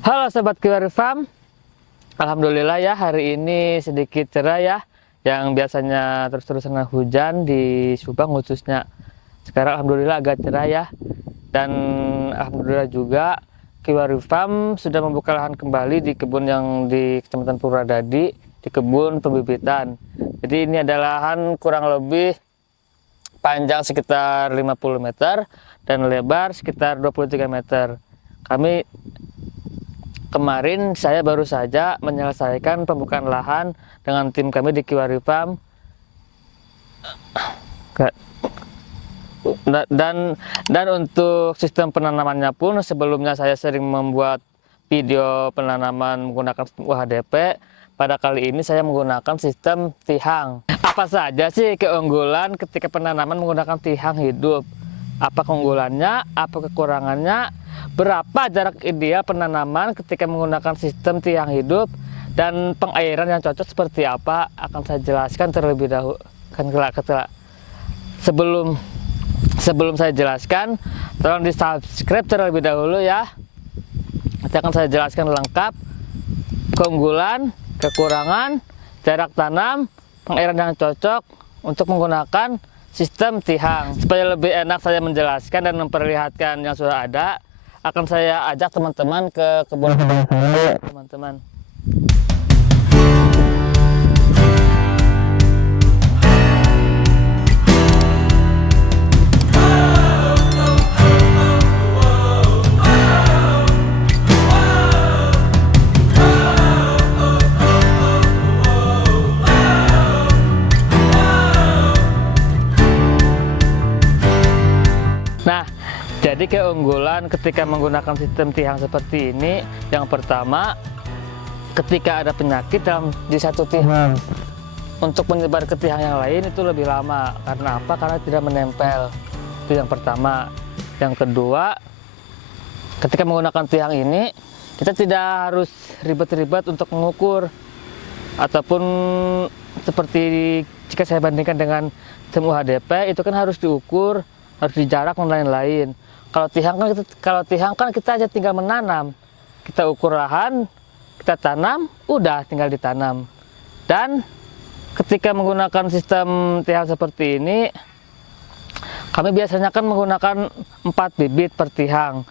Halo Sobat Kiwari Farm, Alhamdulillah ya hari ini sedikit cerah ya. Yang biasanya terus-terusan hujan di Subang khususnya, sekarang Alhamdulillah agak cerah ya. Dan Alhamdulillah juga Kiwari Farm sudah membuka lahan kembali di kebun yang di Kecamatan Purwadadi, di kebun pembibitan. Jadi ini adalah lahan kurang lebih panjang sekitar 50 meter dan lebar sekitar 23 meter. Kemarin saya baru saja menyelesaikan pembukaan lahan dengan tim kami di Kiwari Farm. Dan untuk sistem penanamannya pun sebelumnya saya sering membuat video penanaman menggunakan sistem UHDP. Pada kali ini saya menggunakan sistem tihang. Apa saja sih keunggulan ketika penanaman menggunakan tihang hidup? Apa keunggulannya, apa kekurangannya, berapa jarak ideal penanaman ketika menggunakan sistem tiang hidup, dan pengairan yang cocok seperti apa akan saya jelaskan terlebih dahulu. Sebelum saya jelaskan, tolong di subscribe terlebih dahulu ya. Nanti akan saya jelaskan lengkap keunggulan, kekurangan, jarak tanam, pengairan yang cocok untuk menggunakan sistem tihang. Supaya lebih enak saya menjelaskan dan memperlihatkan yang sudah ada, akan saya ajak teman-teman ke kebun saya, teman-teman. Nah, jadi keunggulan ketika menggunakan sistem tihang seperti ini, yang pertama, ketika ada penyakit di satu tihang, untuk menyebar ke tihang yang lain itu lebih lama. Karena apa? Karena tidak menempel. Itu yang pertama. Yang kedua, ketika menggunakan tihang ini, kita tidak harus ribet-ribet untuk mengukur. Ataupun seperti jika saya bandingkan dengan sistem UHDP, itu kan harus diukur, harus dijarak dan lain-lain. Kalau tihang kan kita aja tinggal menanam, kita ukur lahan, kita tanam, udah tinggal ditanam. Dan ketika menggunakan sistem tihang seperti ini, kami biasanya kan menggunakan 4 bibit per tihang.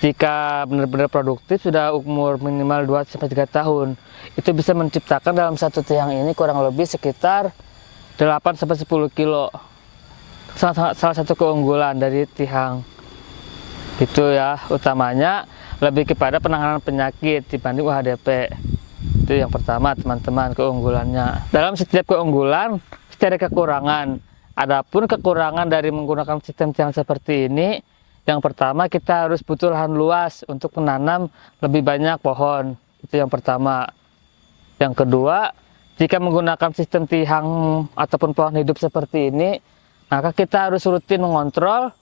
Jika benar-benar produktif sudah umur minimal 2-3 tahun, itu bisa menciptakan dalam satu tihang ini kurang lebih sekitar 8-10 kilo. Salah satu keunggulan dari tihang itu ya, utamanya lebih kepada penanganan penyakit dibanding UHDP. Itu yang pertama teman-teman, keunggulannya. Dalam setiap keunggulan pasti ada kekurangan. Adapun kekurangan dari menggunakan sistem tihang seperti ini, yang pertama kita harus butuh lahan luas untuk menanam lebih banyak pohon. Itu yang pertama. Yang kedua, jika menggunakan sistem tihang ataupun pohon hidup seperti ini, maka kita harus rutin mengontrol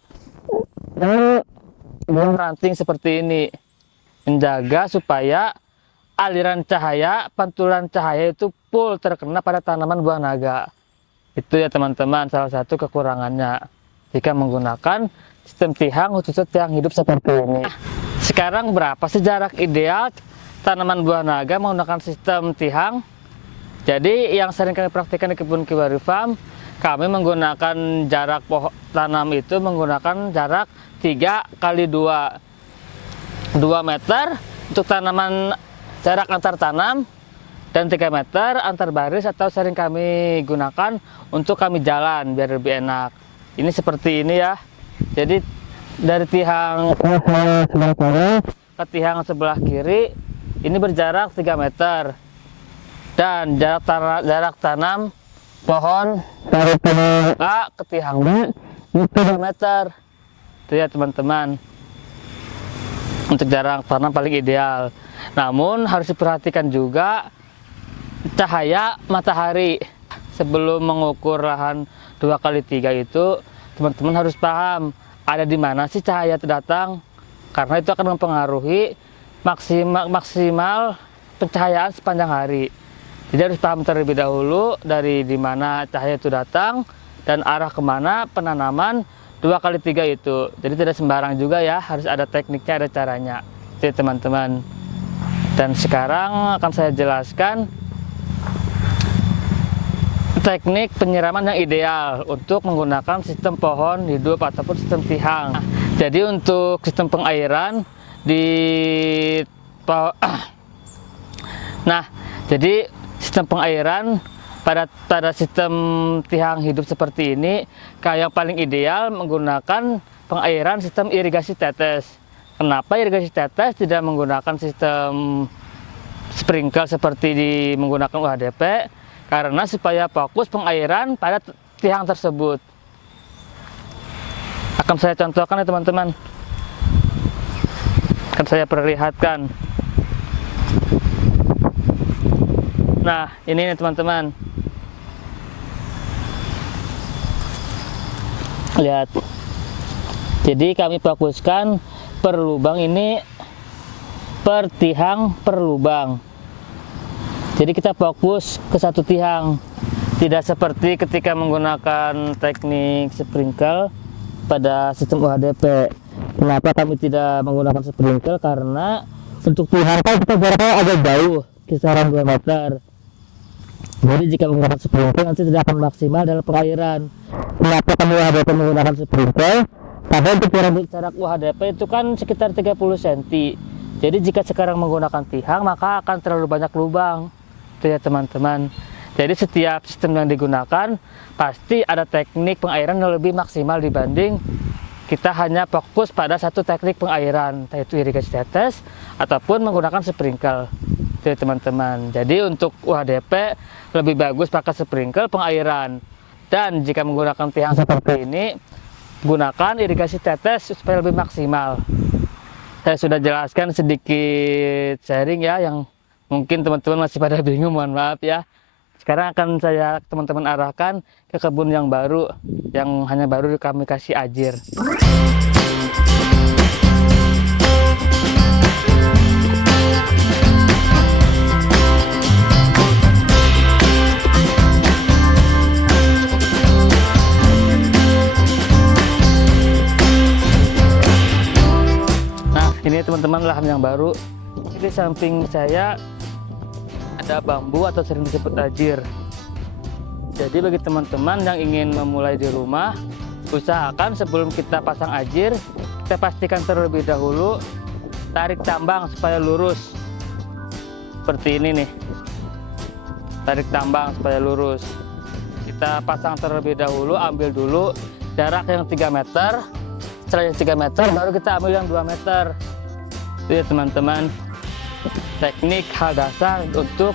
buang ranting seperti ini, menjaga supaya aliran cahaya, pantulan cahaya itu full terkena pada tanaman buah naga. Itu ya teman-teman, salah satu kekurangannya jika menggunakan sistem tihang, khususnya tihang hidup seperti ini. Sekarang berapa sih jarak ideal tanaman buah naga menggunakan sistem tihang? Jadi yang sering kami praktikkan di kebun Kiwari Farm, kami menggunakan jarak pohon tanam itu menggunakan jarak 3 kali 2 meter untuk tanaman jarak antar tanam, dan 3 meter antar baris, atau sering kami gunakan untuk kami jalan biar lebih enak. Ini seperti ini ya. Jadi dari tihang sebelah kanan ke tihang sebelah kiri ini berjarak 3 meter, dan jarak tanam pohon dari tihang A ke tihang B itu 2 meter. Itu ya teman-teman, untuk jarak tanam paling ideal. Namun harus diperhatikan juga cahaya matahari. Sebelum mengukur lahan 2 kali 3 itu, teman-teman harus paham ada di mana sih cahaya itu datang, karena itu akan mempengaruhi maksimal pencahayaan sepanjang hari. Jadi harus paham terlebih dahulu dari di mana cahaya itu datang dan arah kemana penanaman 2 kali 3 itu. Jadi tidak sembarang juga ya, harus ada tekniknya, ada caranya. Jadi teman-teman. Dan sekarang akan saya jelaskan teknik penyiraman yang ideal untuk menggunakan sistem pohon hidup ataupun sistem tihang. Jadi untuk sistem pengairan jadi sistem pengairan pada sistem tihang hidup seperti ini, yang paling ideal menggunakan pengairan sistem irigasi tetes. Kenapa irigasi tetes tidak menggunakan sistem sprinkle seperti menggunakan UHDP? Karena supaya fokus pengairan pada tihang tersebut. Akan saya contohkan ya teman-teman. Akan saya perlihatkan. Nah, ini nih teman-teman. Lihat. Jadi kami fokuskan per lubang ini per tihang per lubang. Jadi kita fokus ke satu tihang. Tidak seperti ketika menggunakan teknik sprinkle pada sistem UHDP. Kenapa kami tidak menggunakan sprinkle? Karena untuk tihang kan kita jaraknya agak jauh, kisaran 2 meter. Jadi jika menggunakan sprinkle nanti tidak akan maksimal dalam pengairan. Kenapa kami UHDP menggunakan sprinkle? Karena untuk jarak UHDP itu kan sekitar 30 cm. Jadi jika sekarang menggunakan tihang maka akan terlalu banyak lubang. Itu ya teman-teman. Jadi setiap sistem yang digunakan pasti ada teknik pengairan yang lebih maksimal dibanding kita hanya fokus pada satu teknik pengairan, yaitu irigasi tetes ataupun menggunakan sprinkle. Itu ya teman-teman. Jadi untuk UHDP lebih bagus pakai sprinkle pengairan. Dan jika menggunakan tihang seperti ini, gunakan irigasi tetes supaya lebih maksimal. Saya sudah jelaskan sedikit sharing ya, yang mungkin teman-teman masih pada bingung, mohon maaf ya. Sekarang akan saya teman-teman arahkan ke kebun yang baru, yang hanya baru kami kasih ajir. Nah, ini teman-teman lahan yang baru. Di samping saya ada bambu atau sering disebut ajir. Jadi bagi teman-teman yang ingin memulai di rumah, usahakan sebelum kita pasang ajir, kita pastikan terlebih dahulu tarik tambang supaya lurus. Seperti ini nih. Tarik tambang supaya lurus. Kita pasang terlebih dahulu, ambil dulu jarak yang 3 meter. Setelah yang 3 meter baru kita ambil yang 2 meter. Itu ya teman-teman. Teknik hal dasar untuk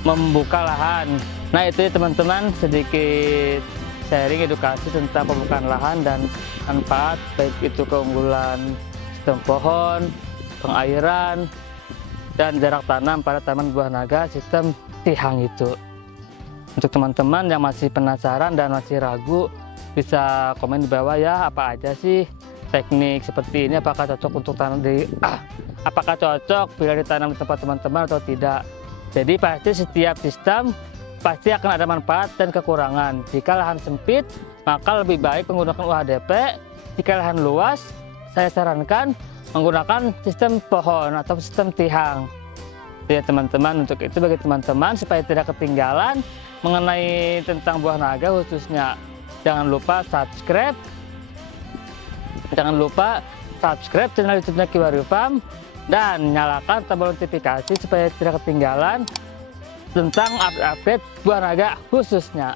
membuka lahan. Nah itu ya teman-teman, sedikit sharing edukasi tentang pembukaan lahan dan manfaat, baik itu keunggulan sistem pohon, pengairan, dan jarak tanam pada tanaman buah naga sistem tihang itu. Untuk teman-teman yang masih penasaran dan masih ragu, bisa komen di bawah ya, apa aja sih teknik seperti ini, apakah cocok untuk tanam apakah cocok bila ditanam di tempat teman-teman atau tidak. Jadi pasti setiap sistem pasti akan ada manfaat dan kekurangan. Jika lahan sempit maka lebih baik menggunakan UHDP. Jika lahan luas saya sarankan menggunakan sistem pohon atau sistem tihang. Ya teman-teman, untuk itu bagi teman-teman supaya tidak ketinggalan mengenai tentang buah naga khususnya, jangan lupa subscribe channel YouTube-nya Kiwario Farm dan nyalakan tombol notifikasi supaya tidak ketinggalan tentang update buah naga khususnya.